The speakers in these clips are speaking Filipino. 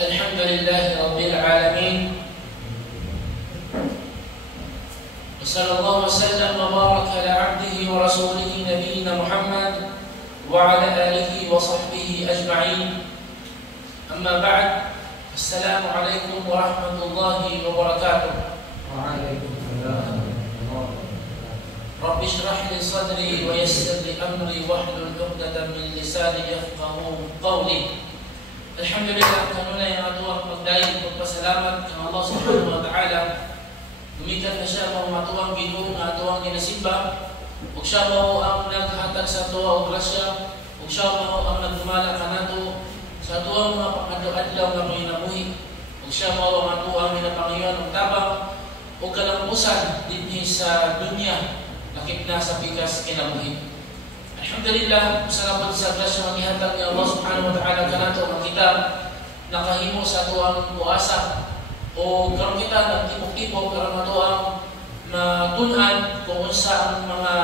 الحمد لله رب العالمين وصلى الله وسلم وبارك على عبده ورسوله نبينا محمد وعلى آله وصحبه أجمعين. أما بعد، السلام عليكم ورحمة الله وبركاته. وعليكم السلام. رب اشرح لي صدري ويسر لي أمري واحلل عقدة من لساني يفقهوا قولي. Alhamdulillah, kanuna yung atuang pagdayon pagpasalamat kang Allah subhanahu wa ta'ala. Gumikan na siya mga matuang Ginoo nga atuang ginasimba. Ug siya mo ang naghatag sa atuwa o grasya. Ug siya mo ang nagdumala kanato sa atuang mga pangadlaw-adlaw nga mga nabuhi. Ug siya mo ang atuang minapangayon ng tabang o kalampusan dinhi sa dunya lakip na sa pikas kinabuhi. Alhamdulillah, salamat sa grasya ng ihatag ni Allah subhanahu wa ta'ala kanato ang kita nakahimo sa atuang puasa o karon kita nagtipok-tipok karon ato ang matunan kung unsa ang mga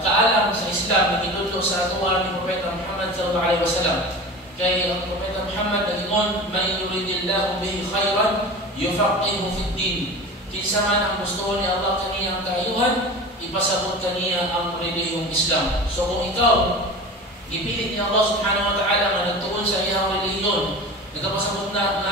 kaalam sa Islam na gitudlo sa atuwa ni Propeta Muhammad sallallahu alaihi wasallam. Kay ang Propeta Muhammad nagingon, "May yuridillahu bihi khairan yufaqihu fid din." Kinsa man ang gusto ni Allah kaniyang kaayuhan, ipasabot kaniya ang relihiyong Islam. So kung ikaw gipilit ni Allah subhanahu wa ta'ala nga nagtuon sa iyang relihiyon, nagapasabot na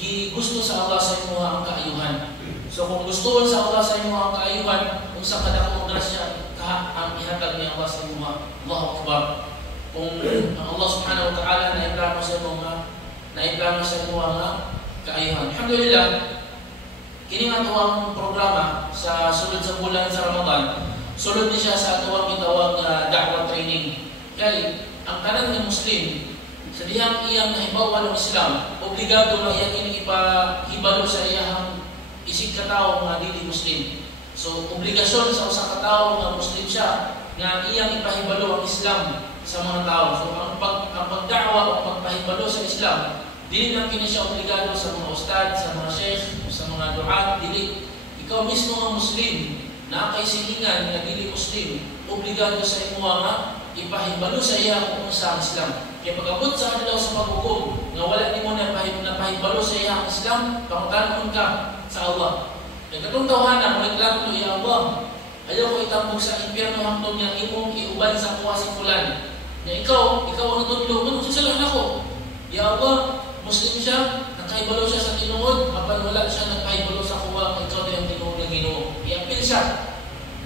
gigusto sa Allah sa imo ang kaayuhan. So kung gustuon sa Allah sa imo ang kaayuhan, kung sa kadakong grasya ang ihatag ni Allah sa imo, Allahu Akbar. Kung ang Allah subhanahu wa ta'ala naiplano sa imo nga kaayuhan. Alhamdulillah, kini nga atuang programa sa sulod sa bulan sa Ramadan, sulod ni siya sa atuang gitawag nga da'wah training. Kay ang tanan ng Muslim sa dihang iyang nahibawan ng Islam, obligado na iya kini ipahibalo sa iyang isig katawo nga dili Muslim. So obligasyon sa usa ka tawo nga Muslim siya nga iyang ipahibalo ang Islam sa mga tao. So ang pagda'wa o pagpahibalo sa Islam, dili lang kini siya obligado sa mga ustad, sa mga sheikh, sa mga duat, dili. Ikaw mismo nga Muslim, na kay silingan nga dili Muslim, obligado sa imo nga ipahibalo sa iya kung sa Islam. Kaya pag-abot sa adlaw sa paghukom, nga wala nimo na pahibalo sa iya ang Islam, pangutanon ka sa Allah. Kaya katong tawhana, magreklamo ya Allah, ayaw ko itambog sa impyerno hangtod nga imong iuban sa kuha si fulan. Na ikaw ang nagtudlo, ano sasalan ako? Ya Allah, Muslim siya, nakaibalo siya sa tinuod, apan wala siya nagpahibalo sa kuwa kung ikaw din ang tinuod na Ginoo. I-appeal siya,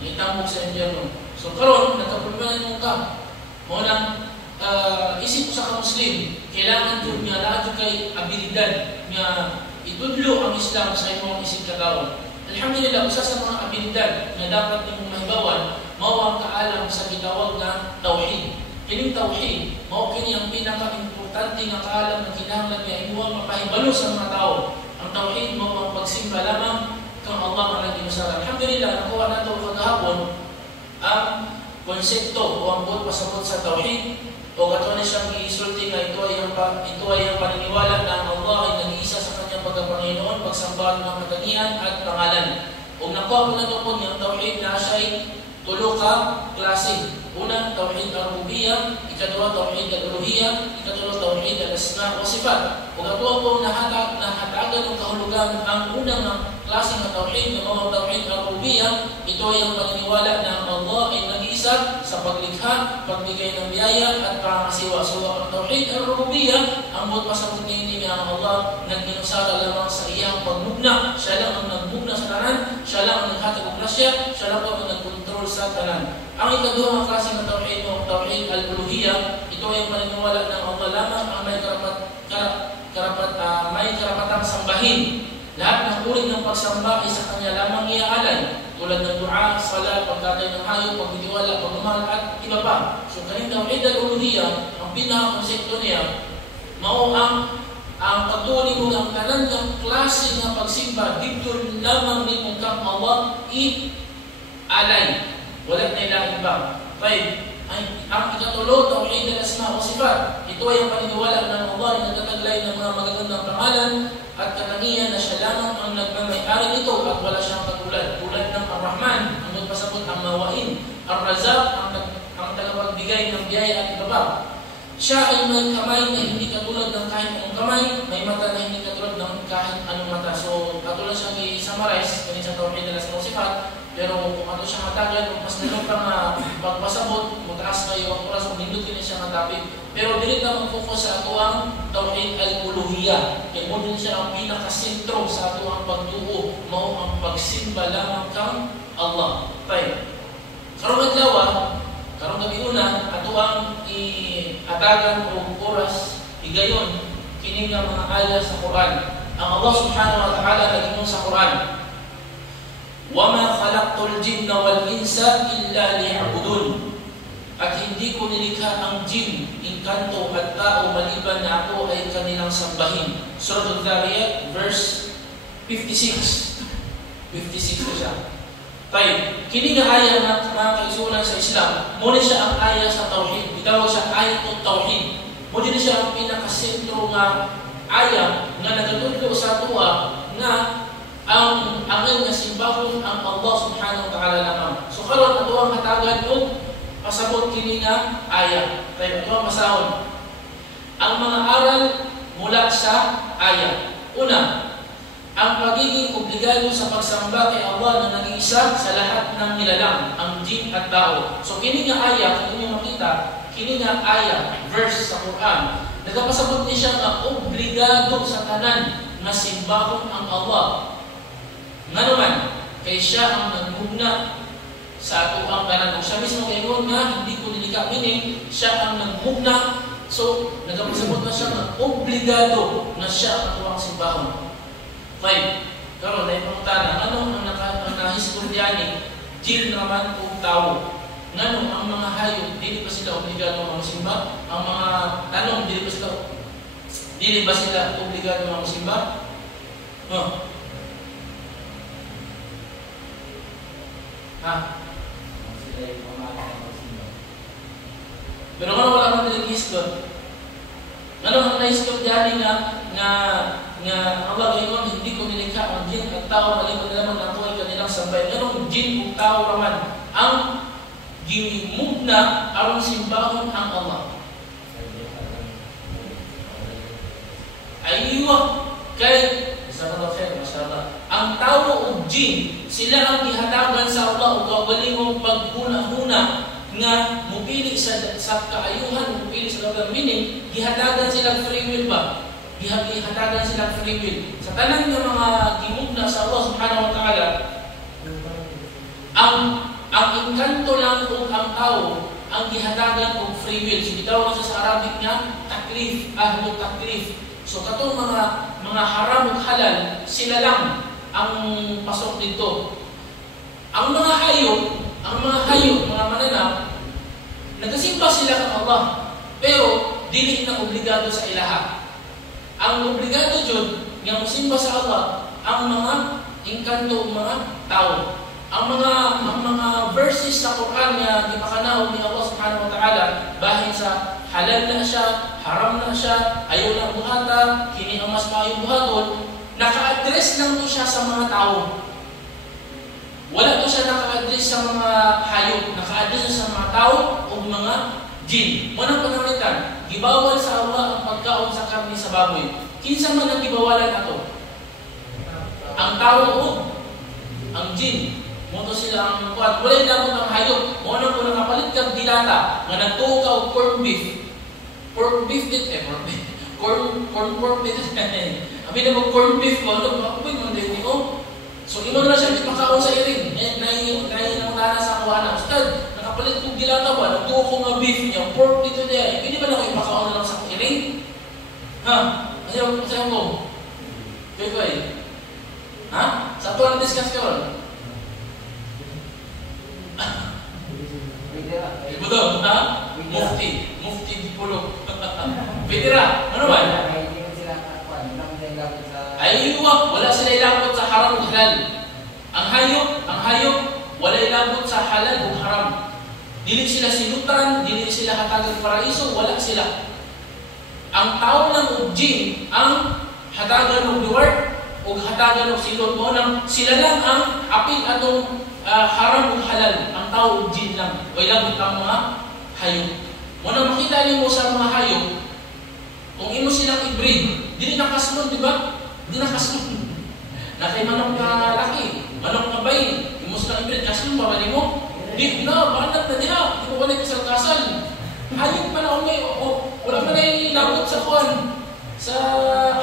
itambog sa impyerno. So karon nagkaproblema nimo ka. Mo nang isip sa ka Muslim, kailangan jud nga lahat kay abilidad nga itudlo ang Islam sa imong isig katawo. Alhamdulillah, usa sa mga abilidad nga dapat nimong mahibawan mao ang kaalam sa gitawag nga tauhid. Kining tauhid mao kini ang pinaka-importante nga kaalam na kinahanglan niya imo mapahibalo sa mga tao. Ang tauhid mao ang pagsimba lamang kang Allah nga nag-inusara. Alhamdulillah, nakuha nato kagahapon ang konsepto o ang pasabot sa tauhid o kato na siyang isulti nga ito ay ang paniniwala na ang Allah ay nag-iisa sa kanyang pagkapanginoon, pagsamba ng katangian at pangalan. O nakuha po na ito po ang tauhid na siya ay tulo ka klase. Una, tauhid al-rububiyyah, ikaduha tauhid al-uluhiyyah, ikaduha tauhid al-asma' wa sifat. Ug ato po nahatagan ng kahulugan ang unang klase ng tauhid na mao tauhid al-rububiyyah. Ito ay ang paniniwala na ang Allah ay nag-iisa sa paglikha, pagbigay ng biyaya at pangasiwa. So ang tauhid al-rububiyyah ang buot pasabot ni ang Allah nag-inusara lamang sa iyang pagmugna. Siya lang ang nagmugna sa tanan, siya lang ang naghatag og grasya, siya lang ang nagkontrol sa tanan. Ang ikaduha ng klase ng tauhid o tauhid al-uluhiyyah, ito ay paniniwala ng Allah lamang ang may karapatang sambahin. Lahat ng uri ng pagsamba ay sa kanya lamang iaalay, tulad ng dua, sala, pagkatay ng hayop, pagtitiwala, pagmamahal at iba pa. So kaning tauhid al-uluhiyyah, ang pinaka-konsepto niya, mao ang pagtuon mo ng tanan ng klase ng pagsimba dito lamang ni mong kang Allah i-alay. Wala na ilahin ba? Kaya, ang ikatulo, tauhid al-asma' wa sifat. Ito ay ang paniniwala ng Allah na nagtataglay ng mga magagandang pangalan at katangian na siya lamang ang nagmamay-ari nito at wala siyang katulad. Tulad ng Ar-Rahman, ang nagpasabot ang mawain. Ar-Razaq, ang tagapagbigay ng biyaya at iba pa. Siya ay may kamay na hindi katulad ng kahit summarize kung sa tawhid nila sa sifat, pero kung ato siya matagal, kung mas nalong ka nga magpasabot, mutaas kayo ang oras, kung nindot din siya matapig. Pero dili na mag-focus sa ato ang tawhid al-uluhiyya. Kaya mo din siya ang pinakasentro sa ato ang pagtuo, mao ang pagsimba lamang kang Allah. Tayo. Karong adlaw, karong gabi una, ato ang i-atagan o oras, igayon, kini nga mga ayat sa Quran. Ang Allah subhanahu wa ta'ala naging sa Quran, وَمَا خَلَقْتُ الْجِنَّ وَالْإِنسَ إِلَّا لِيَعْبُدُونَ. At hindi ko nilikha ang jin, inkanto at tao maliban na ako ay kanilang sambahin. Surah Al-Dhariyat, verse 56. 56 ko siya. Tayo, kini nga aya na mga kaisunan sa Islam, muna siya ang aya sa Tawhid. Bitawag siya ayatul Tawhid. Muna siya ang pinakasentro nga aya nga nagatudlo sa tuwa nga ang angay nga simbahon ang Allah subhanahu wa ta'ala lamang. So karon ato ang hatagan og pasabot kini nga aya. Tayo ato ang masahon. Ang mga aral mula sa aya. Una, ang pagiging obligado sa pagsamba kay Allah na nag-iisa sa lahat ng nilalang, ang jin at tao. So kini nga aya, kung inyo makita, kini nga aya, verse sa Quran, nagapasabot niya siya nga obligado sa tanan na simbahon ang Allah. Nga naman, kay siya ang nagmugna sa ato ang kanan. Siya mismo kayon nga, hindi ko nilikha, meaning siya ang nagmugna. So, nagapasabot na siya nga obligado na siya ang ato ang simbahon. Five, karon na ipangutana, ano ang nahistoryani, jin naman o tao? Ngano ang mga hayop, dili pa sila obligado ang simba? Ang mga tanong, dili ba sila obligado ang simba? No. Pero ano wala man nila histor? Ano ang nahistoryani nga Allah ngayon, hindi ko nilikha ang jin at tao maliban na naman ako ay kanilang sabay. Ganong jin o tao naman ang gimugna aron simbahon ang Allah. Aywa kay ang tao o jin, sila ang ihatagan sa Allah o kabalingong paghuna-huna nga mupili sa kaayuhan, mupili sa kabayang meaning, gihatagan silang free will ba? Gihatagan silang free will. Sa tanan ng mga gimugna sa Allah subhanahu wa ta'ala, ang inkanto lang kung ang tao, ang gihatagan kung free will. So, bitawag sa Arabic nga, taklif, ahlu taklif. So, katong mga haram at halal, sila lang ang pasok dito. Ang mga hayop, mga mananap, nagasimba sila kang Allah, pero dili na obligado sa ilaha. Ang obligado dyan, nga musimba sa Allah, ang mga inkanto, mga tao. Ang mga verses sa Quran nga gipakanaw ni Allah subhanahu wa ta'ala, bahin sa halal na siya, haram na siya, ayaw na buhata, kini ang mas maayong buhaton, naka-address lang to siya sa mga tao. Wala to siya naka-address sa mga hayop, naka-address sa mga tao o mga jin. Munang panamitan, gibawal sa Allah ang pagkaon sa karni sa baboy. Kinsa man ang gibawalan ato? Ang tao o ang jin. Moto sila ang kuwan. Wala ilabot ang hayop. Munang kung nakapalit kang dilata, nga nagtukaw corn beef. Corn beef dit, corn beef. Corn beef. Abi na mo corn beef ko, ano, makupoy mo din o. So, imo na siya ipakaon sa iring. Nain ang nana sa kawana. Ustad, nakapalit kong dilata ba? Nagtuo ko nga beef niya. Pork dito niya. Pwede ba na ko ipakaon na lang sa iring? Ha? Ayaw ko. Kaya ha? Sa ito lang discuss ka ron? Ibudo, ha? Mufti Dipulog. Pwede ra. Ano ba? Aywa, wala sila ilabot sa haram o halal. Ang hayop, wala ilabot sa halal o haram. Dili sila sinutan, dili sila hatagang paraiso, wala sila. Ang tao ng jin, ang hatagan ng reward o hatagan ng silot mo nang sila lang ang apil atong haram o halal. Ang tao o jin lang. O ilabot ang mga hayop. Muna makita niyo mo sa mga hayop, kung imo silang i-breed, dili nakasunod, di ba? Di nakasunod. Na kay manok na laki, manok na bayi, imus na ibrid, kasal mo ba mo? Di na, banat na diha, di mo balik kasal-kasal. Hayop pa na umay, wala man ay labot sa kuwan. Sa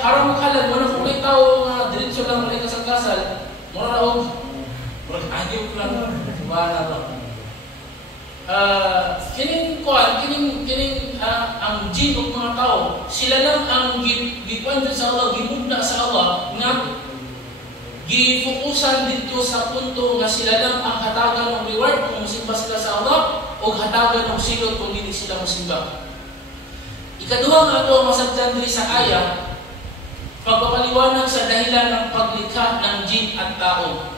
haram halal, wala kung may tao nga diretso lang balik kasal-kasal, mura raog. Hayop lang, subhanallah. Kining ang jin ug mga tao, sila lang ang gikuan sa Allah, gimugna sa Allah nga gifokusan dito sa punto nga sila lang ang hatagan ng reward kung musimba sila sa Allah o hatagan ng silot kung hindi sila musimba. Ikaduha nga ito ang masabtan diri sa aya, pagpapaliwanag sa dahilan ng paglikha ng jin at tao.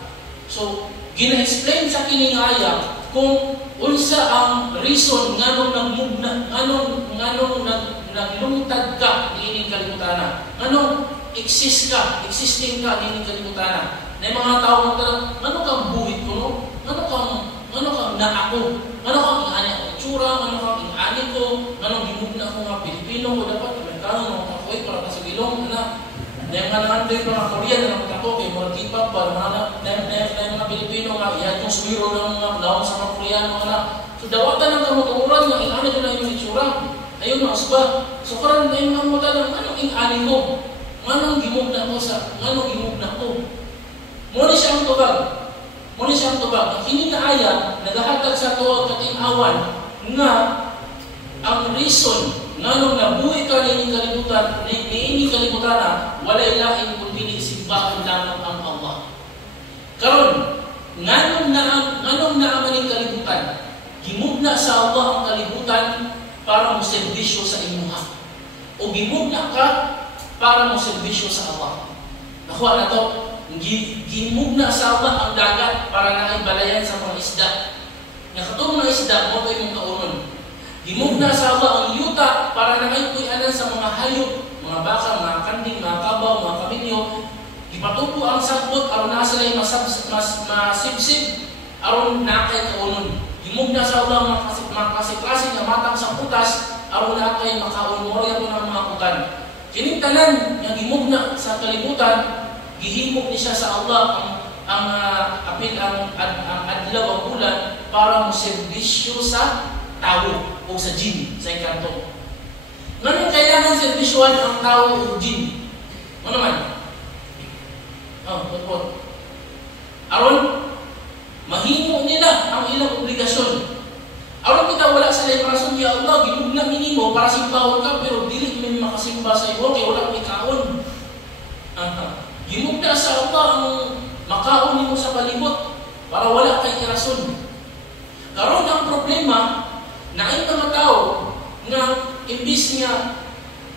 So, gina-explain sa kining aya kung unsa ang reason nganong nagmugna, nganong naglungtad ka niining kalibutan. Nganong existing ka niining kalibutan. Na mga tao mo talaga, ngano kang buhit ko no? Ngano kang naako? Ngano kang ingani ko itsura? Ngano kang ingani ko? Ngano gimugna ko nga Pilipino ko dapat Amerikano no kakoy para sa gilong na. Yang mga Korean na nakatako kay murag K-pop para mga Pilipino nga iya yung suwiro ng mga laong sa mga Koreano na. So dawatan ng kamuturan nga ingani ko na yung itsura. Ayun na usba. So karon na yung mga mutan anong ingani ko? Nganong gimugna ko sa nganong gimugna ko? Muna siya ang tubag. Ang kini na aya nagahatag sa tuwa kating-awan nga ang reason nganong nabuhi ka niining kalibutan walay lain kundi simbahan lamang ang Allah. Karon nganong naaman ning kalibutan? Gimugna sa Allah ang kalibutan para mo serbisyo sa imuha. O gimugna ka para mo serbisyo sa Allah. Nakuha na to. Gimugna sa Allah ang dagat para nakibalayan sa mga isda. Nga katulong ng isda mo ito yung kaunon. Gimugna sa Allah ang yuta para nakaipuyanan sa mga hayop, mga baka, mga kanding, mga kabaw, mga kaminyo. Gipatupo ang sagbot aron na sila masibsib aron nakay kaunon. Gimugna sa Allah mga klase nga matang sa putas aron nakay makaon morya ko ng mga kutan. Kining tanan nga gimugna sa kalibutan, gihimog ni siya sa Allah ang adlaw ang bulan para mo serbisyo sa tao o sa jin sa ikanto. Nganong kailangan serbisyohan ang tao o jin? Ano naman? Putput. Aron mahimo nila ang ilang obligasyon. Aron kita wala sa lain rason, ya Allah, gimugna minimo para simbahon ka pero dili mi makasimba sa iyo kay wala mi kaon. Gimugna sa Allah ang makaon nimo sa palibot para wala kay rason. Karon ang problema na ay mga tao nga imbis nga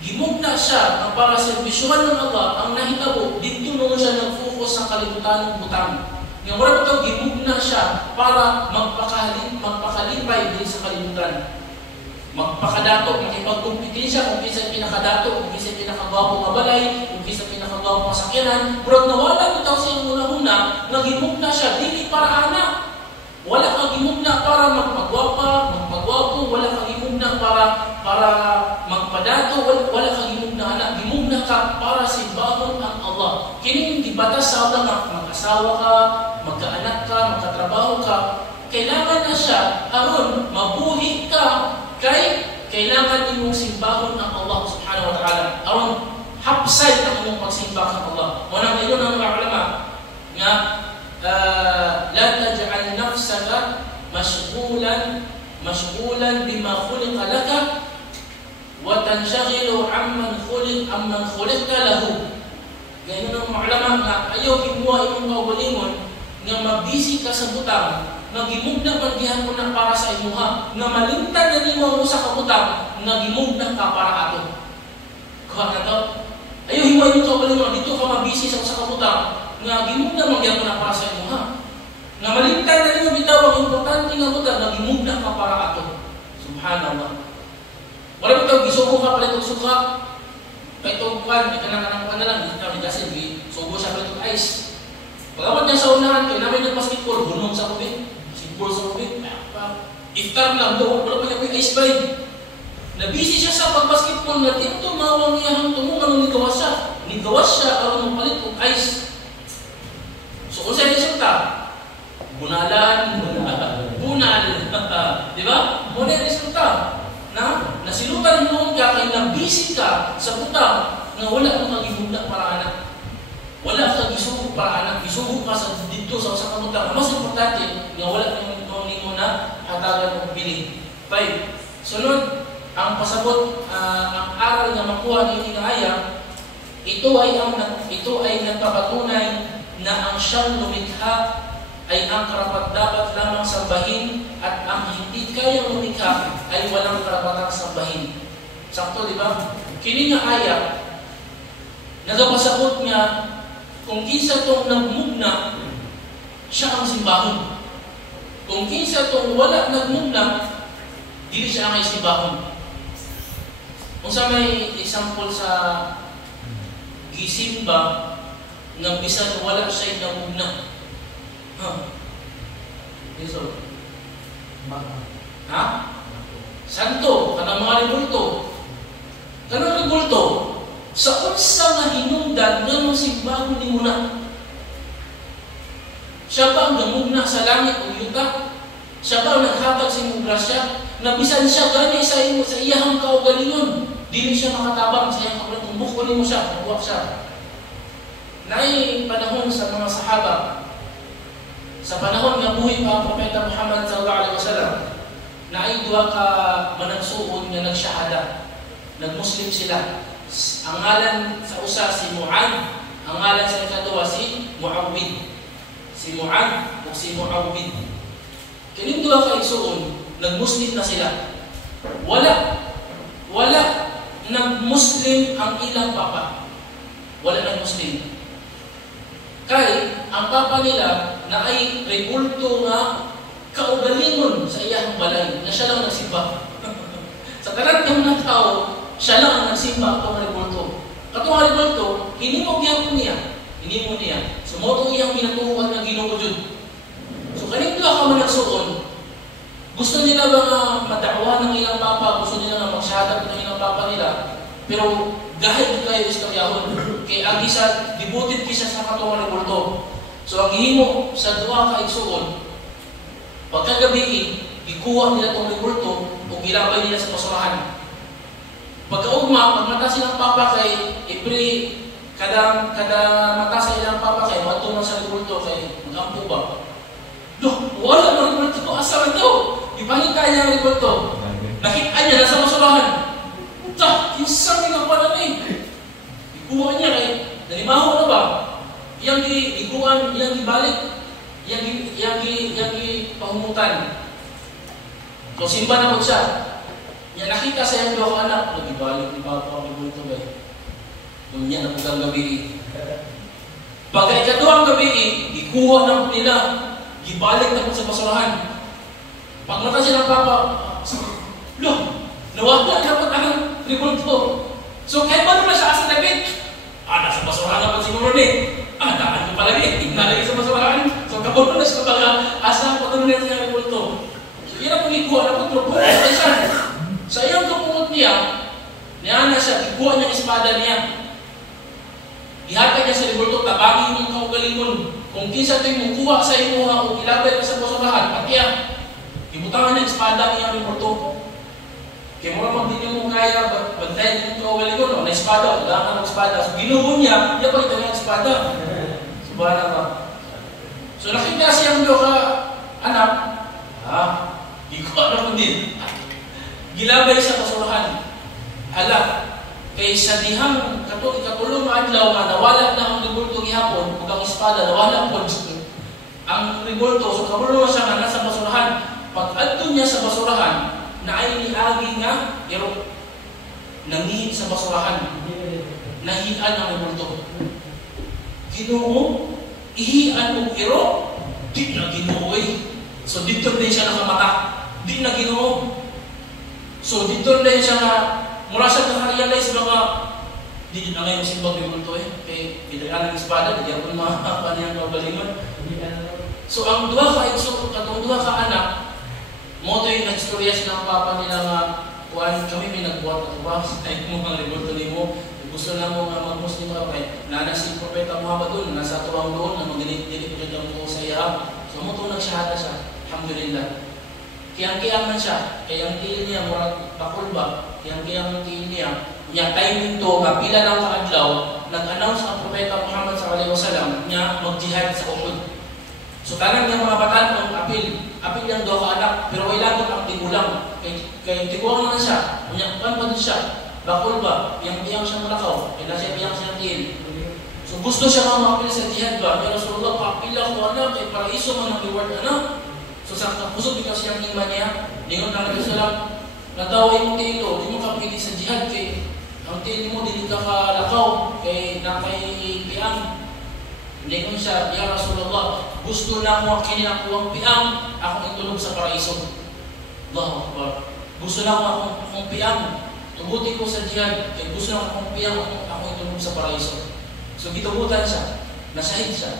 gimugna siya na para serbisyuhan ng Allah, ang nahitabo dito noon siya nag-focus sa kalibutan ng butang. Nga wala ito gimugna siya para magpakalipay din sa kalibutan. Magpakadato, makipagkumpetensya kung kinsa pinakadato, kung kinsa pinakagwapo nga balay, kung kinsa pinakagwapo nga sakyanan. Murag nawala ito sa una-una nga gimugna siya dili para anak. Wala kang gimugna para magpagwapo, wala kang gimugna para magpadato, wala kang gimugna anak. Gimugna ka para simbahan ang Allah. Kining gibatas sa Allah nga mag-asawa ka, magkaanak ka, magkatrabaho ka, kailangan na siya aron mabuhi ka kay kailangan imong simbahon ang Allah subhanahu wa ta'ala. Aron hapsay ang imong pagsimbah sa Allah. Muna ngayon ang mga ulama nga la taj'al nafsaka mashghulan bima khuliqa laka wa tanshaghilu amman khuliqta lahu. Ngayon ang mga ulama nga ayaw himuha imong kaugalingon nga mabisi ka sa butang nga gimugna man gihan ko na para sa imuha, nga malintad na nimo mo sa kabutang, nga gimugna ka para ato. Kuha na to. Ayaw himuha yung kaugalingon dito ka mabisi sa kabutang, nga gimugna man gihan ko na para sa imuha. Nga malintad na nimo bitaw ang importante nga butang, nga gimugna ka para ato. Subhanallah. Wala ito gisuko ka pala itong suka. Ito kuan, kanang na lang, kasi sugo siya pala itong ice. Pagkawad niya sa unahan, kaya namin nag-basketball, bunong sa kubit. Basketball sa kubit. Iftar lang doon, wala pa niya may ice bay. Nabisi siya sa pag-basketball nga, dito mawang niya hang tumungan nung nigawas siya. Nigawas siya, aron mapalit kong ice. Bunalan, bunal. Di ba? Muna yung resulta. Nasilutan noon ka kay nabisi ka sa butang na wala kang kagibugna para anak. Wala kang gisugo para anak. Gisugo ka sa dito sa kabutang. Mas importante nga wala kang mo na hatagan o piling. 5. Sunod, ang pasabot, ang aral na makuha ni Aya, ito ay nagpapatunay na ang siyang lumikha ay ang karapat-dapat lamang sambahin at ang hindi kayang lumikha ay walang karapatang sambahin. Sakto, di ba? Kini nga aya, nagapasabot niya kung kinsa itong nagmugna, siya ang simbahon. Kung kinsa itong wala nagmugna, dili siya ang simbahon. Kung sa may example sa gisimba, nga bisan wala siya nagmugna. So, santo, kanang mga ribulto. Kanang ribulto, sa unsa nga hinungdan nga mong simbahan ni muna. Siya ba ang namugna sa langit o yuta? Siya ba ang naghatag sa imong grasya? Na bisan siya gani sa iyahang kaugalingon, dili siya makatabang sa iyang kaugalingon. Bukunin mo siya, mabuwak siya. Naay panahon sa mga sahaba, sa panahon nga buhay pa ang Propeta Muhammad sallallahu alaihi wasallam, na ay duha ka managsuon nga nagsyahada. Nagmuslim sila. Ang ngalan sa usa si Mu'ad, ang ngalan sa ikaduha si Muawwid. Si Mu'ad o si Muawwid. Kining duha ka igsuon, nagmuslim na sila. Wala nagmuslim ang ilang papa. Wala nagmuslim. Kay ang papa nila na ay rebulto nga kaugalingon sa iyang balay, na siya lang nagsimba. Sa tanan ng mga tao, siya lang ang nagsimba itong rebulto. Katong rebulto, hinimo niya. Sumoto iyang pinatuhuan na Ginoo jud. So kaning duha ka man nagsuon, gusto nila ba nga madakwa ng ilang papa, gusto nila nga magsyahada ng ilang papa nila, pero gahit kayo istoryahon. Kay agi sa devoted kisa sa katong rebulto. So ang himo sa duha ka igsuon, pagkagabi, ikuha nila itong rebulto o gilabay nila sa basurahan. Pagkaugma, pag mata silang papa kay kada mata sa ilang papa kay matulong sa rebulto kay magampo ba? Wala mo rebulto, asa man daw? Ipangita niya ang rebulto. Nakita niya nasa basurahan. Kinsang nagpapalan ikuha niya kay nalimaho na ba? Iyang ikuan, iyang ibalik, iyang pahumutan. So simba na po siya. Niya nakita sa iyang duha anak, nagibalik ni Papa ang ibulto ba? Doon niya na po ang gabi. Pagka ikaduhang gabi, ikuha na po nila, gibalik na po sa basurahan. Pag mata siya ng Papa, nawala na po ang rebulto. So kahit ba naman siya asa David? Nasa basurahan na po siguro daan ko palagi. Nalagay sa basurahan. So kapag na siya pala, asa po naman siya rebulto. So yun ang pagikuha na po, trupo na siya. Sa iyong kapungot niya na siya, ikuha niya espada niya. Ihatag niya sa rebulto, tabangin mong kaugalingon. Kung kinsa ito'y mukuha sa imo o ilabay ka sa basurahan, patiya. Ibutangan niya espada niya rebulto. Kaya mura magdinyo mong kaya, bantayan yung kaugalingon, na espada, ulangan ng espada. So ginuho niya, niya pa ito yung espada. Subhanallah. So nakita siyang doon ka, anak, ikuha na po din. Gilabay sa basurahan. Kay sa dihang ikatulong adlaw nga nawala na ang rebulto gihapon, ug ang espada nawala po. Ang rebulto, so kabulong siya nga nasa basurahan. Pag adto niya sa basurahan, na ay niagi nga, pero nangihit sa basurahan. Nahian ang rebulto. Ginoo, ihian mo pero, di na Ginoo So dito din siya nakamata. Di na Ginoo. So dito din siya nga, mula siya naka-realize ba nga, di na ngayon simbang rebulto kay bidala ng espada, di ako makakapa niyang kaugalingon. So ang duha ka anak, mo ito yung nag-istorya silang papa nila nga, kami may nagbuhat at ba, ay mo mga rebulto ni mo, gusto na mo nga mag-Muslim ka, nana si Propeta Muhammad doon, nasa tuwang doon, na mag-dilit-dilit ko dyan mo sa iya. So Kamuto nagsyahada siya. Alhamdulillah. Kiyang-kiyang man siya. Kayang tiil niya, murag bakul ba? Kiyang-kiyang man tiil niya. Yung timing to, kapila ng kaadlaw, nag-announce ang Propeta Muhammad SAW niya mag-jihad sa Uhud. So tanang niya mga bataan ng apil niyang daw ka anak, pero wala ko ang tigulang. Kaya tigulang naman siya, kanya pa din siya, bakul ba, piyang-piyang siya malakaw, kaya siya piyang siya tiil. So gusto siya mga apil sa jihad ba, ya Rasulullah, paapil ako anak, kaya paraiso man ang reward anak. So sa kusog ikaw siyang iman niya, ningon na Rasulullah, nataway mo tilo, di mo kapili sa jihad, kaya ang tiil mo, hindi ka kalakaw, kaya nakay piyang. Hindi ko siya, ya Rasulullah, gusto na mo kini ako ang piyang, akong itulog sa paraiso. Allahu Akbar. Gusto na mo akong piyang, tubuti ko sa jihad, kaya gusto na akong piyang, akong itulog sa paraiso. So gitubutan siya, nasahid siya.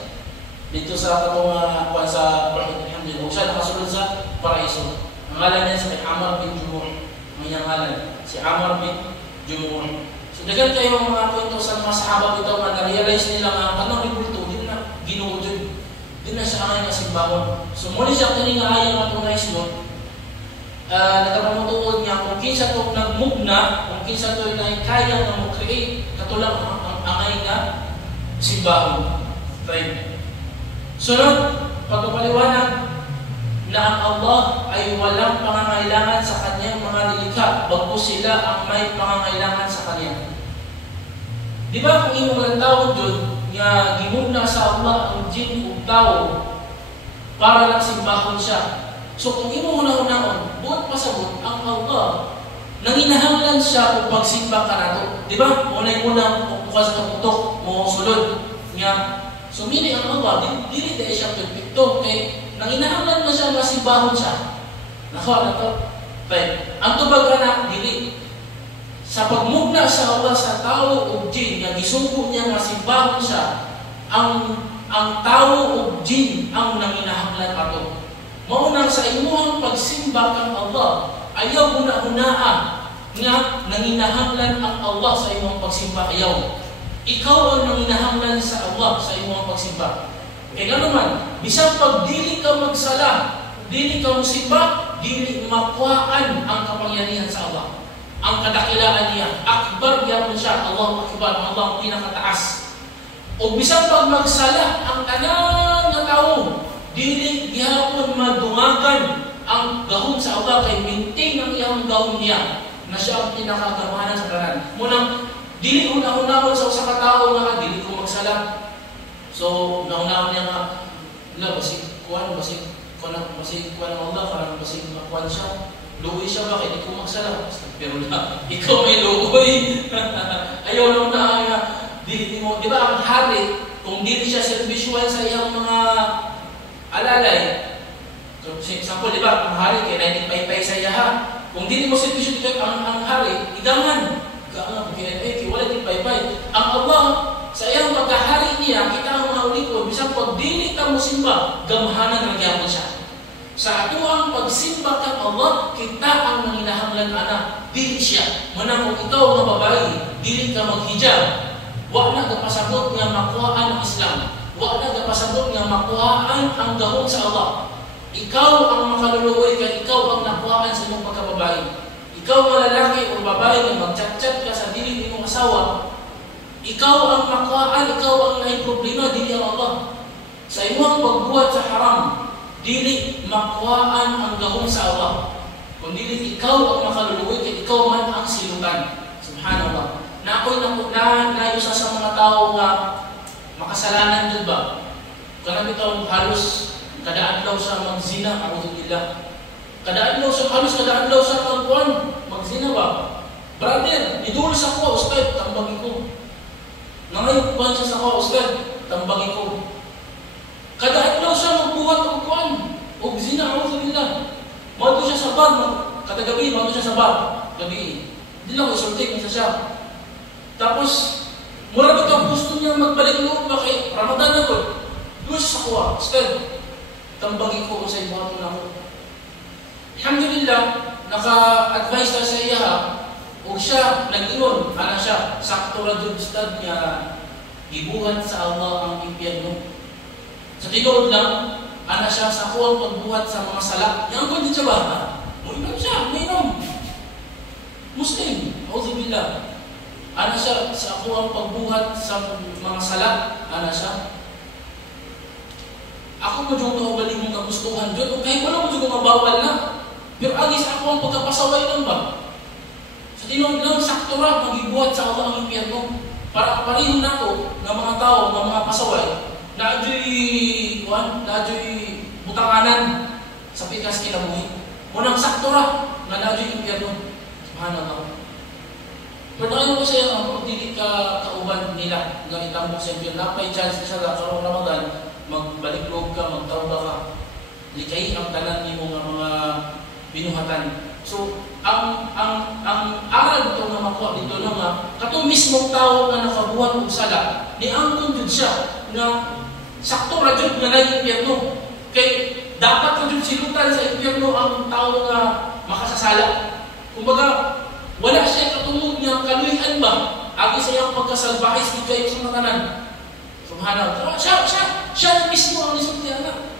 Dito sa katong sa alhamdulillah, siya nakasulod sa paraiso. Ang ngalan niya si Amr bin Jumuh. Ang iyang ngalan, si Amr bin Jumuh. So dagan kayo mga kwento sa mga sahaba bitaw na na-realize nila nga kanang ribulto, din na Ginoo jud. Din na siya angay nga simbahon. So muli siya kini nga ayon nga tunay sunod. Nagapamutuod niya kung kinsa to nagmugna, kung kinsa to na kaya nga mo-create katulang ang angay nga simbahon. Right. Sunod, pagpapaliwanag na ang Allah ay walang pangangailangan sa kanyang mga nilikha, bagkus sila ang may pangangailangan sa kanya. Di ba kung imong lang tawon dun, nga gimugna sa Allah ang jin o tao para lang simbahon siya. So kung imong una-unahon, buot pasabot ang Allah, nanginahanglan siya kung pagsimba ka na to. Di ba? Unay-unang bukas ng utok, mo sulod. Nga, sumili ang Allah, dili dahil siya pagpikto, kay nanginahanglan na siya masimbahon siya. Nakuha na to? But, ang tubag anak, dili. Sa pagmugna sa Allah sa tao o jin, nga gisungko niya masimbahon siya, ang tao o jin ang nanginahanglan ato. Maunang sa imuhang pagsimba kang Allah, ayaw una-unaa nga nanginahanglan ang Allah sa imuhang pagsimba, ayaw. Ikaw ang nanginahanglan sa Allah sa imuhang pagsimba. Kaya naman, bisang pag dili ka magsala, dili ka musimba, dili makuhaan ang kapangyarihan sa Allah. Ang kadakilaan niya, akbar gyapon siya, Allahu Akbar, Allah ang pinakataas. O bisang pag magsala, ang tanan nga tawo, dili gyapon madungagan ang gahom sa Allah kay maintain ang iyang gahom niya na siya ang pinakagamanan sa tanan. Munang dili una-unahon sa usa ka tawo nga dili ko magsala. So naunahon niya nga, basig kuan ang Allah, parang basig makuan siya. Luoy siya ba? Kaya di ko magsala. Pero na, ikaw may luoy. Ayaw lang na, di ba ang hari, kung di siya servisyoan sa iyang mga alalay, so, example, di ba, ang hari, kaya 95 sa iya ha. Kung di mo servisyo dito ang hari, idaman. Kaya wala din 95. Ang Allah, sa iyang pagkahari niya, kita ang mga uliko, bisang pag dili ka mo simba, gamhanan nagyapon siya. Sa ato ang pagsimba kang Allah, kita ang nanginahanglan anak, dili siya. Muna kung ikaw nga babae, dili ka maghijab, wa na gapasabot nga makuhaan ang Islam, wa na gapasabot nga makuhaan ang gahom sa Allah. Ikaw ang makaluluoy ka, ikaw ang nakuhaan sa iyong pagkababae. Ikaw nga lalaki o babae nga magchat-chat ka sa dili mong asawa, ikaw ang makuhaan, ikaw ang may problema, dili ang Allah. Sa imong pagbuhat sa haram, dili makuhaan ang gahom sa Allah. Kung dili ikaw ang makaluluoy, kaya ikaw man ang silutan. Subhanallah. Na ako'y nayusa sa mga tao nga makasalanan dyan ba? Kanang ito halos kadaan daw sa magzina, a'udzubillah. Halos kadaan daw sa magzina ba? Brother, idulos ako, Ustad, tambagin ko. Nangayon kuhan siya sa ako, Ustad, tambagin ko. Kadaan daw siya magbuhat o kuhan. O zina, a'udzubillah. Mato siya sa bar, katagabi, mato siya sa bar. Gabi. Hindi lang, isultik na siya. Tapos, mura ba ito, gusto niya magbalik loob ba kay Ramadan na ito? Doon siya sa kuha, Ustad, tambagin ko sa ibuhat na ako. Alhamdulillah, naka-advise na sa iya ha, o siya, nag-inon, siya, sakto na doon, Ustad niya, gibuhat sa Allah ang impyerno. Sa tinuod lang, ana siya sa kuwang pagbuhat sa mga sala. Yang kung di siya ba? Muinom siya, muinom. Muslim, auzubillah. Ana siya sa kuwang pagbuhat sa mga sala. Ana siya. Ako mo dyan maubali mong kagustuhan dyan. O kahit wala mo dyan mabawal na. Pero agis ako ang pagkapasaway lang ba? Sa tinuod lang, sakto ra, magibuhat sa Allah ang impyerno. Para pareho na ako ng mga tao, ng mga pasaway, naadyo'y butanganan sa pikas kinabuhi. Munang sakto ra, na naadyo'y impyerno. Subhanallah. Pero ano ko siya, ang pagdili kauban nila, nga itambok sa impyerno, napay chance na siya karong Ramadan, magbalik-loob ka, magtawba ka, likay ang tanan ni mga binuhatan. So, ang aral ito nga makuha dito na nga, kato mismong tao nga nakabuhat og sala, niangkon jud siya na sakto ra jud nga nay impyerno. Kay dapat ra jud silutan sa impyerno ang tao nga makasasala. Kumbaga, wala siya katungod nga kaluyan ba? Agi sa iyang pagkasalbahis di kayo sa matanan. Subhanallah. Siya mismo ang nisulti anak.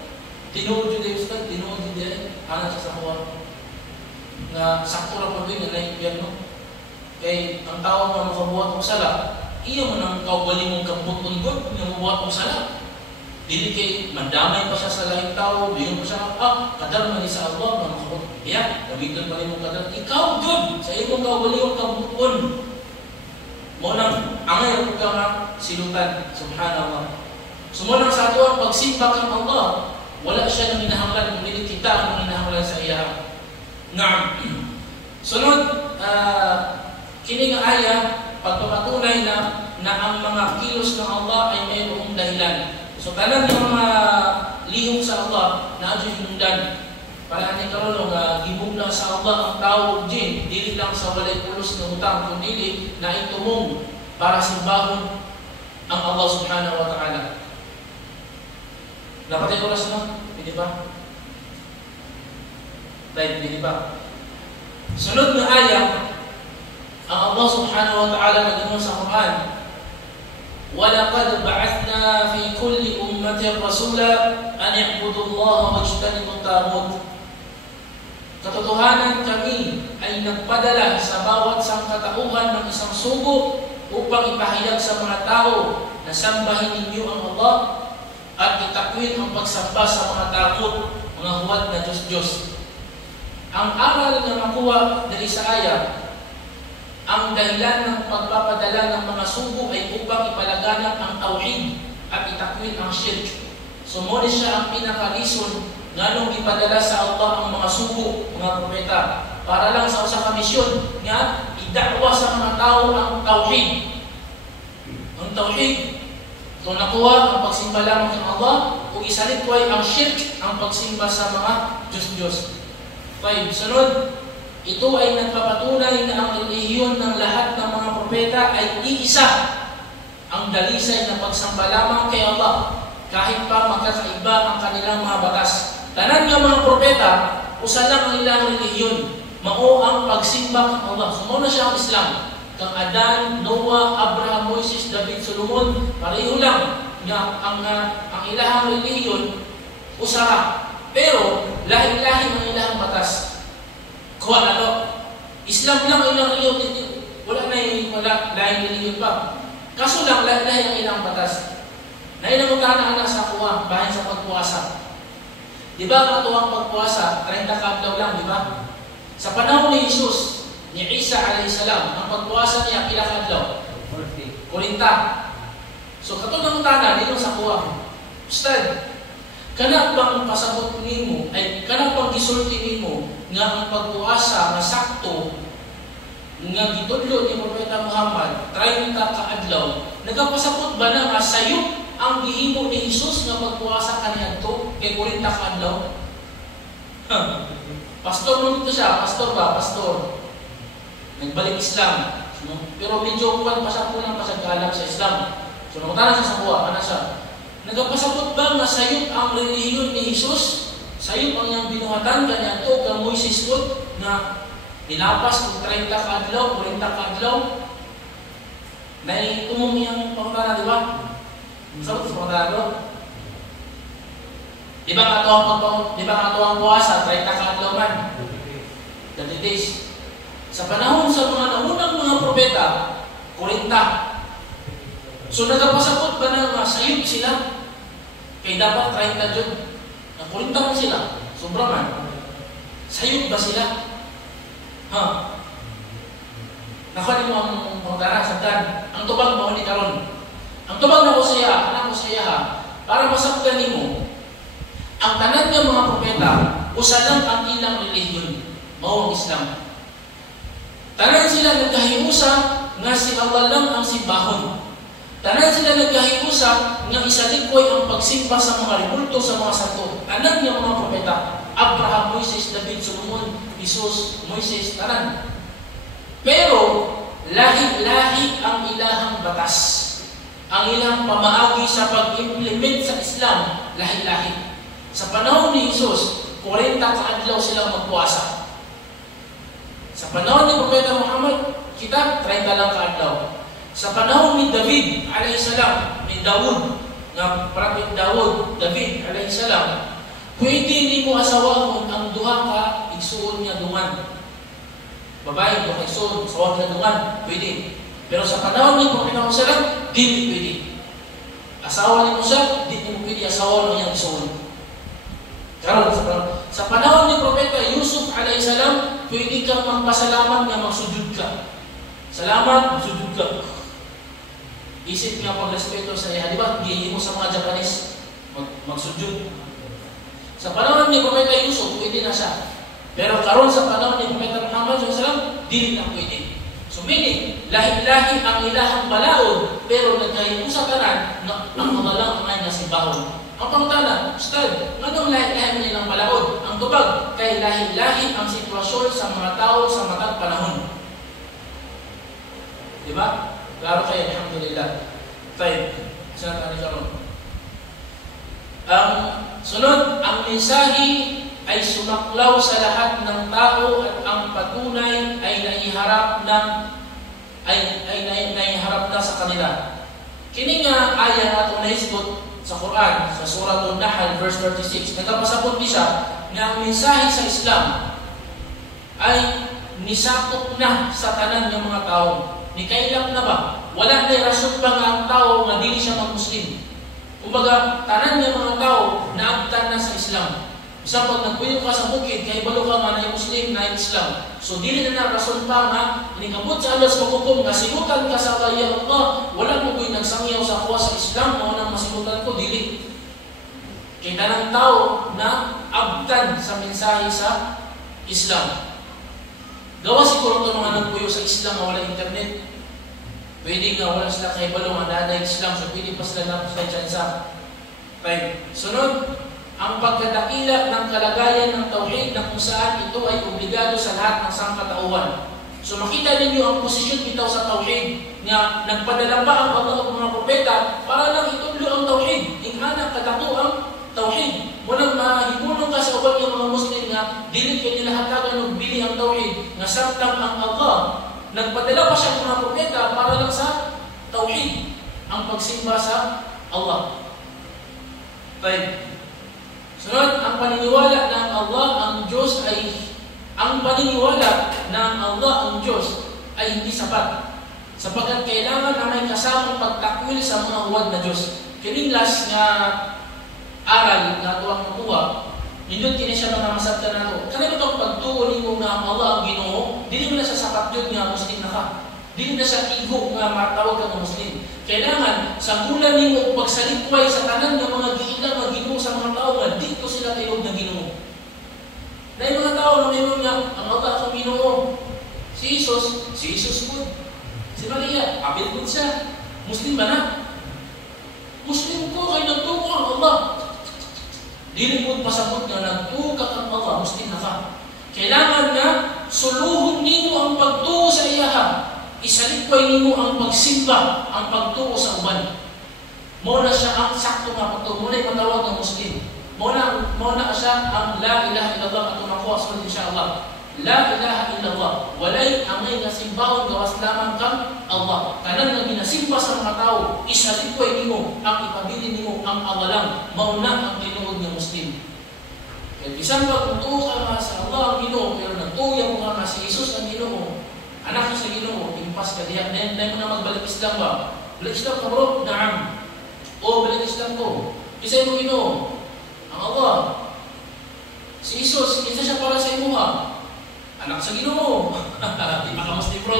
Tinuod jud ay ustad, tinuod jud ay anak sa kuha. Na sakto ra po din na impyerno. Kay ang tao nga makabuhat og sala, iya man ang kaugali mong kamput-unggot nga mabuhat og sala. Dili kay mandamay pa siya sa lahing tao, biyon pa siya, kadar man ni sa Allah nga makabuhat. Iya, gamiton pa nimo kadar. Ikaw jud sa imong kaugali mong kamput-un. Mo nang angay ko ka nga silutan. Subhanallah. Sumunang sa ato ang pagsimba kang Allah, wala siya nang hinahanglan kundi kita ang hinahanglan sa iya. Naam. Sunod, kini nga aya pagpapatunay na ang mga kilos ng Allah ay mayroong dahilan. So tanan yung mga lihok sa Allah na adyo hinungdan. Para ani karon nga gibugna sa Allah ang tao jin, dili lang sa walay pulos ng utang kundi na itumong para simbahon ang Allah Subhanahu wa Ta'ala. Dapat oras mo, hindi ba? Dahil hindi ba? Sunod na ayat, ang Allah Subhanahu wa Ta'ala nag-ingon sa Quran, وَلَقَدْ بَعَثْنَا فِي كُلِّ أُمَّةٍ رَسُولًا أَنْ يَعْبُدُوا اللَّهَ وَاجْتَنِبُوا الطَّاغُوتَ. Katotohanan kami ay nagpadala sa bawat sangkatauhan ng isang sugo upang ipahayag sa mga tao na sambahin ninyo ang Allah at itakwil ang pagsamba sa mga takot, mga huwad na Diyos-Diyos. Ang aral na makuha dari sa ayat, ang dahilan ng pagpapadala ng mga sugo ay upang ipalaganap ang tauhid at itakwil ang shirk. Sumunod siya ang pinaka-reason nganong ipadala sa Allah ang mga sugo, mga propeta, para lang sa usa ka misyon nga idakwa sa mga tao ang tauhid. Ang tauhid, kung nakuha ang pagsimba lamang ng Allah, kung isalit ko ay ang shirk, ang pagsimba sa mga Diyos-Diyos. 5. Sunod, ito ay nagpapatunay na ang relihiyon ng lahat ng mga propeta ay iisa. Ang dalisay na pagsamba lamang kay Allah, kahit pa magkakaiba ang kanilang mga batas. Tanan nga mga propeta, usa lang ang ilang relihiyon, mao ang pagsimba kang Allah. Sumo na siya ang Islam. Kang Adan, Noah, Abraham, Moises, David, Solomon, pareho lang nga ang ilahang relihiyon usara. Pero lahi-lahi ang ilahang batas. Kuha na to. Islam lang ang ilang relihiyon. Wala lahi relihiyon pa. Kaso lang lahi-lahi ang ilang batas. Nainamutahan na sa kuha bahin sa pagpuasa. Di ba ang tuwang pagpuasa, 30 kablaw lang, di ba? Sa panahon ni Jesus, ni Isa a.s., ang pagpuasa niya, pila kadlaw? 40. So, katong tanan dito sa kuha. Ustad, kana bang pasabot nimo, ay kana bang gisulti nimo nga ang pagpuasa nga sakto nga gitudlo ni Propeta Muhammad 30 ka adlaw, nagapasabot ba na nga sayop ang gihimo ni Jesus nga pagpuasa kaniadto kay 40 ka adlaw? Pastor mo dito siya, pastor ba? Pastor. Nagbalik Islam. Pero medyo kuwan pa siya punang pasagkalap sa Islam. So, namutana siya sa kuha, ano siya? Nagapasabot ba nga sayop ang relihiyon ni Jesus? Sayop ang niyang binuhatan kaniadto kang Moises pod na nilapas kung 30 ka adlaw, 40 ka adlaw. Naitumong niyang pangutana, di ba? Sabot sa pangutana. Di ba nga ito ang puwasa, 30 kaadlaw man. 30 days. Sa panahon sa mga naunang mga propeta, 40. So nagapasabot ba na nga sayop sila? Kaya dapat 30 dyan. Ang 40 man sila. Sobra man. Sayop ba sila? Ha? Nakuha mo ang pangtara, sabdan. Ang tubag mo ni karon. Ang tubag na ko saya, anak ko saya ha, para masabdan mo, ang tanan ng mga propeta, usa lang ang ilang relihiyon, mao ang Islam. Tanan sila nagkahiusa nga si Allah lang ang simbahon. Tanan sila nagkahiusa nga isalikoy ang pagsimba sa mga rebulto sa mga santo. Tanan ng mga propeta, Abraham, Moises, David, Solomon, Jesus, Moises, tanan. Pero lahi-lahi ang ilahang batas. Ang ilang pamaagi sa pag-implement sa Islam, lahi-lahi. Sa panahon ni Jesus, 40 kaadlaw silang magpuasa. Sa panahon ni Propeta Muhammad, kita 30 lang kaadlaw. Sa panahon ni David alayhisalam, ni Dawud, nga Prophet Dawud, David alayhisalam, pwede hindi mo asawahon ang duha ka igsuon niya dungan. Babae, duha ka igsuon, asawahon niya dungan, pwede. Pero sa panahon ni Propeta Muhammad, di pwede. Asawa ni Musa, di mo pwede asawa niya igsuon. Karon sa panahon ni Propeta Yusuf alayhisalam, pwede kang magpasalamat nga magsujud ka. Salamat, magsujud ka. Isip nga pagrespeto sa iya, di ba? Gihi mo sa mga Japanese magsujud. Sa panahon ni Propeta Yusuf, pwede na siya. Pero karon sa panahon ni Propeta Muhammad sallallahu dili na pwede. So meaning, lahi-lahi ang ilahang balaod, pero nagkahiusa tanan na ang mga lang ang nasimbahon. Ang pangtana, Ustad, anong lahi-lahi nilang balaod? Ang tubag, kay lahi-lahi ang sitwasyon sa mga tao sa matag panahon. Diba? Klaro kayo, alhamdulillah. Tayo, saan tayo karon? Ang sunod, ang mensahe ay sumaklaw sa lahat ng tao at ang patunay ay naiharap na sa kanila. Kini nga aya nato naisgot sa Quran, sa Surah An-Nahl, verse 36, nagpasabot ni siya nga ang mensahe sa Islam ay nisakop na sa tanan ng mga tao. Nikailap na ba? Wala na rason pa nga ang tao nga dili siya mag-Muslim. Kumbaga, tanan ng mga tao naabtan na sa Islam. Isa pag nagpuyo ka sa bukid, kaya balo ka nga na Muslim, na Islam. So, dili na rason pa nga, inikabot sa alas maghukom, nga simutan ka sa Allah, ya Allah, wala mo ko'y nagsangyaw sa kuha sa Islam, o nang masimutan ko, dili. Kaya ng tao na abtan sa mensahe sa Islam. Gawa siguro ito mga nagpuyo sa Islam na wala internet. Pwede nga wala sila kay balo nga na Islam, so pwede pa sila na sa tsansa. Okay. Sunod, ang pagkadakila ng kalagayan ng tauhid na kung saan ito ay obligado sa lahat ng sangkatauhan. So makita ninyo ang posisyon bitaw sa tauhid nga nagpadala pa ang Allah ng mga propeta para lang itudlo ang tauhid. Ingana kadako ang tauhid. Walang mahibulong ka sa uban ng mga Muslim nga dili kay nila hatagan og bili ang tauhid nga samtang ang Allah nagpadala pa siya ng mga propeta para lang sa tauhid, ang pagsimba sa Allah. Right. Sunod, ang paniniwala ng Allah ang Diyos ay hindi sapat. Sapagkat kailangan na may kasamang pagtakwil sa mga huwad na Diyos. Kining last nga aral na tuwang makuha, nindot kini siya mga masabta na ito. Kanina itong pagtuon mo nga Allah ang Ginoo, dili mo na siya sapat yun nga Muslim na ka. Dili na siya igo nga matawag ka ng Muslim. Kailangan, sa kulan nimo pagsalikway sa tanan ng mga giilang nga Ginoo sa mga tao nga dito sila tinud ng Ginoo. Dahil mga tao na mayroon nga, ang Allah ang Ginoo. Si Jesus po. Si Maria, abil po siya. Muslim ba na? Muslim ko, kay nagtuko ang Allah. Dili po pasabot na nagtuka ang Allah, Muslim na ka. Kailangan na suluhon nimo ang pagtuo sa iyaha. Isalikway nimo ang pagsimba, ang pagtuo sa uban. Muna siya ang sakto nga pagtuo. Muna yung matawag ng Muslim. Muna siya ang la ilaha illallah at unakuha sunod insyaAllah. La ilaha illallah. Walay angay nga simbahon gawas lamang kang Allah. Tanan nga ginasimba sa mga mga tao, isalikoy nimo ang ipabilin nimo ang awalang mauna ang tinuod nga Muslim. Kaya bisan pa kung tuo ka nga sa Allah ang Ginoo, pero nagtuya mo nga si Jesus ang Ginoo, anak sa Ginoo, impas ka diyan, na mo na magbalik Islam ba? Balik Islam ka bro? Naam. O balik Islam ko. Kisay mo Ginoo, ang Allah. Si Jesus, isa siya para sa imuha. Anak sa Ginoo. Di pa ka Muslim bro.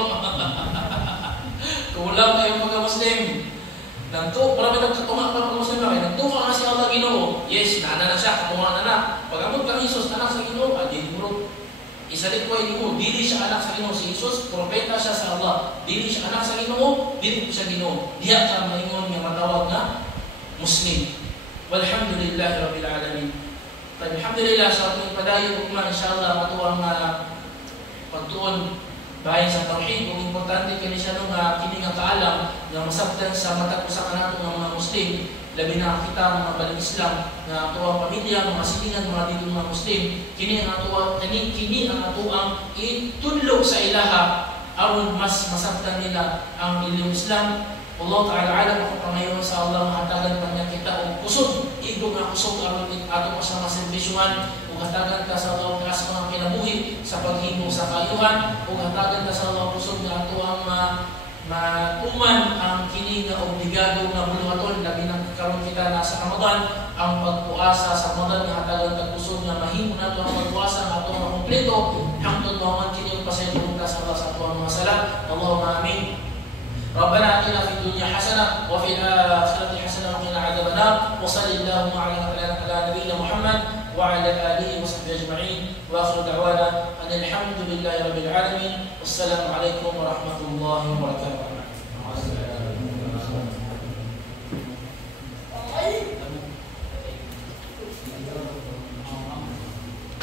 Kulang kayong mga-Muslim. Marami nagkatunga pa mga-Muslim na kayo. Nagtuka nga si Allah Ginoo. Yes, nana na siya, katunga na. Pag-amot ka Jesus, anak sa Ginoo, di bro. Isalikway Ginoo, dili siya anak sa Ginoo. Si Jesus, propeta siya sa Allah. Dili siya anak sa Ginoo, dili siya Ginoo. Diya ka maingon nga matawag na Muslim. Walhamdulillahi Rabbil Alamin. Alhamdulillah sa ating padayon ugma inshallah matuwang pagtuon bahin sa tauhid. Kung importante kini siya nung kini nga kaalam nga masabtan sa mata usa kanato nga mga Muslim, labi na kita mga balik Islam nga atuang pamilya, mga silingan, mga dito mga Muslim, kini ang atuang itudlo sa ilaha aron mas masabtan nila ang ilang Islam. Allah Ta'ala alam ako pangayon sa Allah hatagan pa niya kita o kusog, igong nga kusog aron ato pa sa maserbisyuhan o hatagan ka sa Allah kas mga kinabuhi sa paghimo sa kayuhan o hatagan ka sa Allah kusog nga ato ang matuman ang kini nga obligado nga buluhaton labi nang karon kita nasa Ramadan ang pagpuasa sa Ramadan nga hatagan ka kusog nga mahimo nato ang pagpuasa nga ato nga kompleto hangtod mahuman kini ang pasaylo ka sa Allah sa ato mga sala. Allahumma amin. ربنا آتنا في الدنيا حسنة وفي الآخرة حسنة وقنا عذاب النار وصل اللهم على نبينا محمد وعلى آله وصحبه أجمعين وآخر دعوانا أن الحمد لله رب العالمين والسلام عليكم ورحمة الله وبركاته.